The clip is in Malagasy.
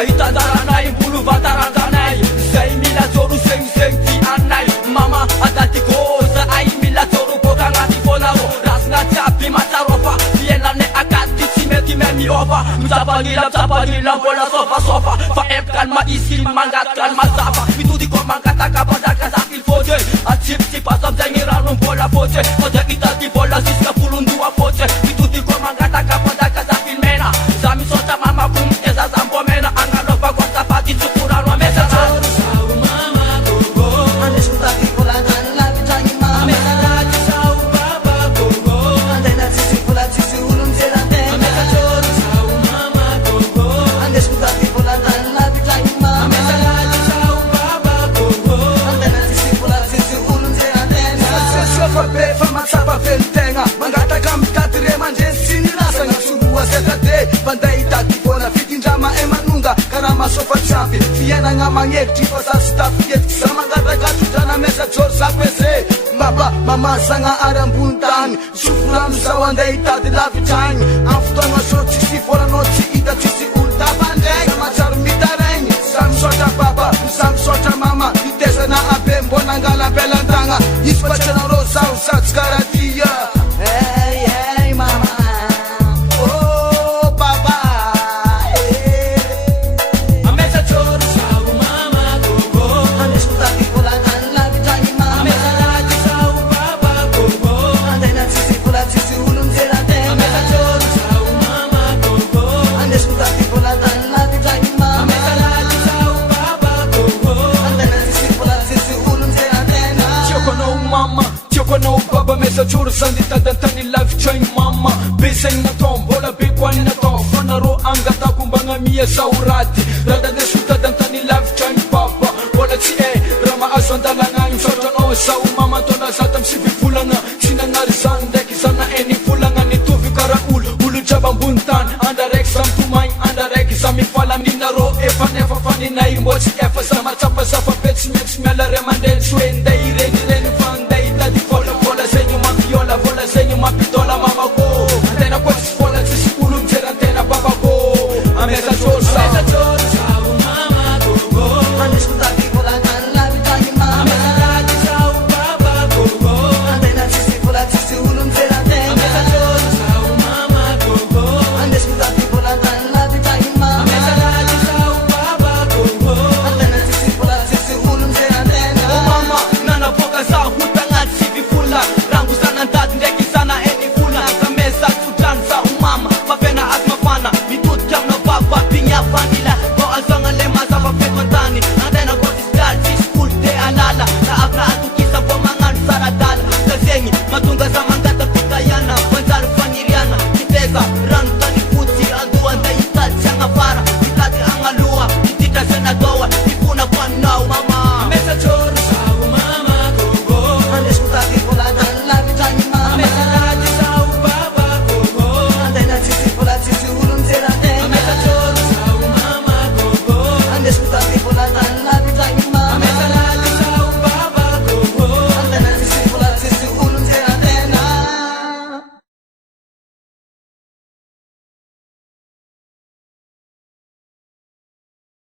Aitandaranay bolo vatarantanay zay mila joro segny ty anay mama adaty koza ay mila joro boka agnaty fônao razana jiaby matsarofa fiainanay akaty tsy mety me miova mitsapanila mbola sofasofa fa empikany iskily mangatikany mazava mitody ko mangataka bandakazakily fôtsy atsipitsipasa amizagny rano mbola fôtsy sady itady bola ziska volondoa fôtsy mitody ko mangataka bandakazakily mena za misotra mamako miteza mbo mena agnanovako azafaty tsokorano amesa mangataka mitady mandresy tsy nilasagna soroa setade fanday itady vola fitindrama manonga karaha masofa tsiampy fiainagna magnevitry fa za sy tafiketsiky za mangataka trodrana mesa jôro zako eze mbaba mamasagna ary ambony tany soforano zao anday itady lavitragny amy fotoagna so tsisy volanao tsy hita tsisy olo tapandraigny matsaro mitaregny za misotra baba za misotra mama mitezana abe mbona angala ampelan-tagna izy fa tsy anarô zaho sady karaha tia joro zany tadantany lavitragny mama besagny natao mbola be koany natao fanarô angatako mbagna miazao raty radadesy tadantany lavitragny baba mbola tsy raha mahazo andalagna misotranao zao mama tona za tamy sivy volagna tsy nanary zany ndraiky zana eny volagna nitovy karaha olo jiaby ambony tany andra raiky za mitomagny andra raiky za mifala aminarô efa nefa faninay mbô tsy efa za matsapa zafa